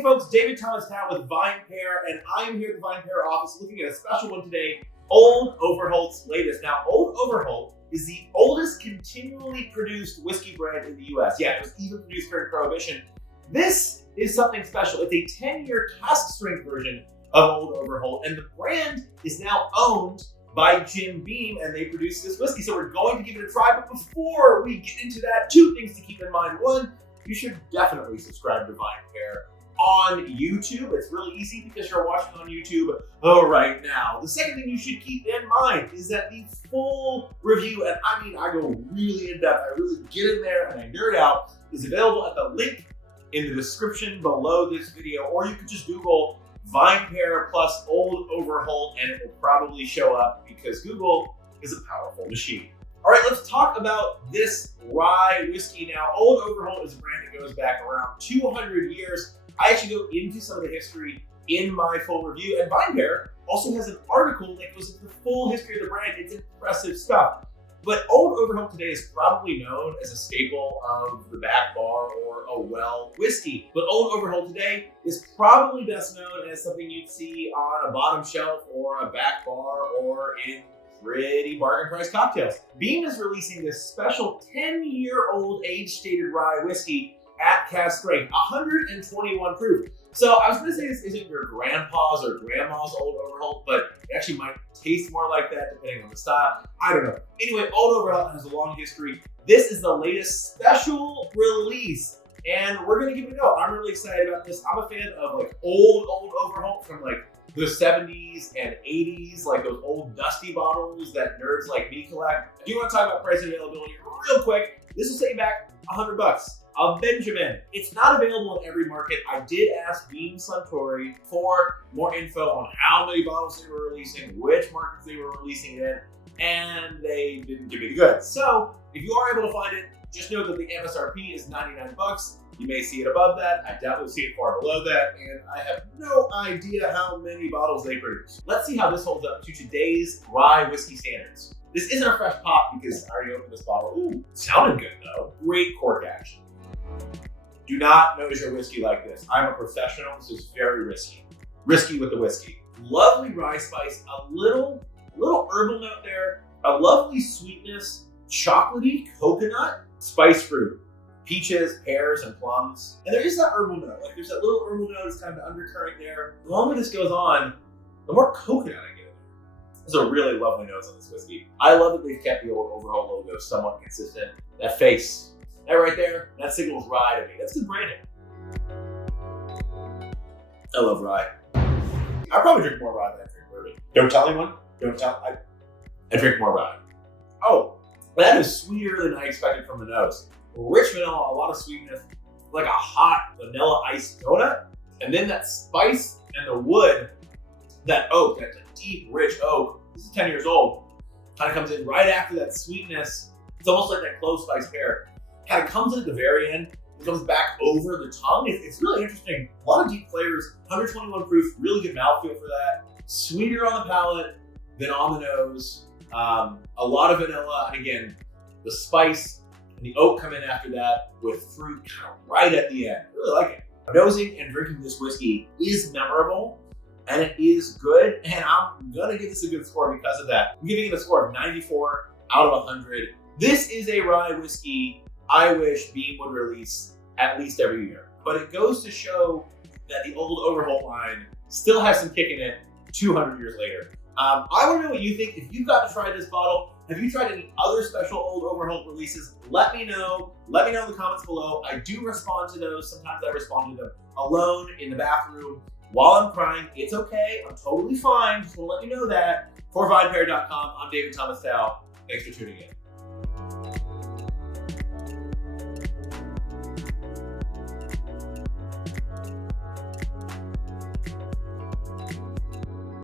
Hey folks, David Thomas Tao with VinePair, and I am here at the VinePair office looking at a special one today, Old Overholt's latest. Now, Old Overholt is the oldest continually produced whiskey brand in the US. Yeah, it was even produced during Prohibition. This is something special. It's a 10-year cask strength version of Old Overholt, and the brand is now owned by Jim Beam, and they produce this whiskey. So we're going to give it a try, but before we get into that, two things to keep in mind. One, you should definitely subscribe to VinePair on YouTube. It's really easy because you're watching on YouTube right now. The second thing you should keep in mind is that the full review, and I mean, I go really in depth, I really get in there and I nerd out, is available at the link in the description below this video, or you could just Google VinePair plus Old Overholt and it will probably show up because Google is a powerful machine. All right, let's talk about this rye whiskey now. Old Overholt is a brand that goes back around 200 years. I actually go into some of the history in my full review, and VinePair also has an article that goes into the full history of the brand. It's impressive stuff. But Old Overholt today is probably known as a staple of the back bar or a well whiskey. But Old Overholt today is probably best known as something you'd see on a bottom shelf or a back bar or in pretty bargain price cocktails. Beam is releasing this special 10-year-old age-stated rye whiskey at cask strength, 121 proof. So I was gonna say this isn't your grandpa's or grandma's Old Overholt, but it actually might taste more like that depending on the style. I don't know. Anyway, Old Overholt has a long history. This is the latest special release, and we're gonna give it a go. I'm really excited about this. I'm a fan of like old Overholt from like the 70s and 80s, like those old dusty bottles that nerds like me collect. If you want to talk about price availability real quick, this will set you back $100. A Benjamin. It's not available in every market. I did ask Beam Suntory for more info on how many bottles they were releasing, which markets they were releasing it in, and they didn't give me the goods. So if you are able to find it, just know that the MSRP is 99 bucks. You may see it above that. I doubt you'll see it far below that, and I have no idea how many bottles they produce. Let's see how this holds up to today's rye whiskey standards. This isn't a fresh pop because I already opened this bottle. Ooh, sounded good though. Great cork action. Do not nose your whiskey like this. I'm a professional. This is very risky. Risky with the whiskey. Lovely rye spice, a little herbal note there, a lovely sweetness, chocolatey coconut, spice fruit, peaches, pears, and plums. And there is that herbal note. Like there's that little herbal note that's kind of undercurrent there. The longer this goes on, the more coconut I get. There's a really lovely nose on this whiskey. I love that they've kept the Old Overholt logo somewhat consistent. That face. That right there, that signals rye to me. That's good branding. I love rye. I probably drink more rye than I drink bourbon. Don't tell anyone. Don't tell. I drink more rye. Oh, that is sweeter than I expected from the nose. Rich vanilla, a lot of sweetness, like a hot vanilla iced donut. And then that spice and the wood, that oak, that's a deep, rich oak. This is 10 years old. Kind of comes in right after that sweetness. It's almost like that clove spice pear. Kind of comes in at the very end, it comes back over the tongue. It's really interesting. A lot of deep flavors, 121 proof, really good mouthfeel for that. Sweeter on the palate than on the nose. A lot of vanilla, and again, the spice and the oak come in after that with fruit kind of right at the end. Really like it. Nosing and drinking this whiskey is memorable, and it is good, and I'm gonna give this a good score because of that. I'm giving it a score of 94 out of 100. This is a rye whiskey I wish Beam would release at least every year. But it goes to show that the Old Overholt line still has some kick in it 200 years later. I want to know what you think. If you've got to try this bottle, have you tried any other special Old Overholt releases? Let me know. Let me know in the comments below. I do respond to those. Sometimes I respond to them alone in the bathroom while I'm crying. It's okay. I'm totally fine. Just want to let you know that. For VinePair.com, I'm David Thomas Tao. Thanks for tuning in.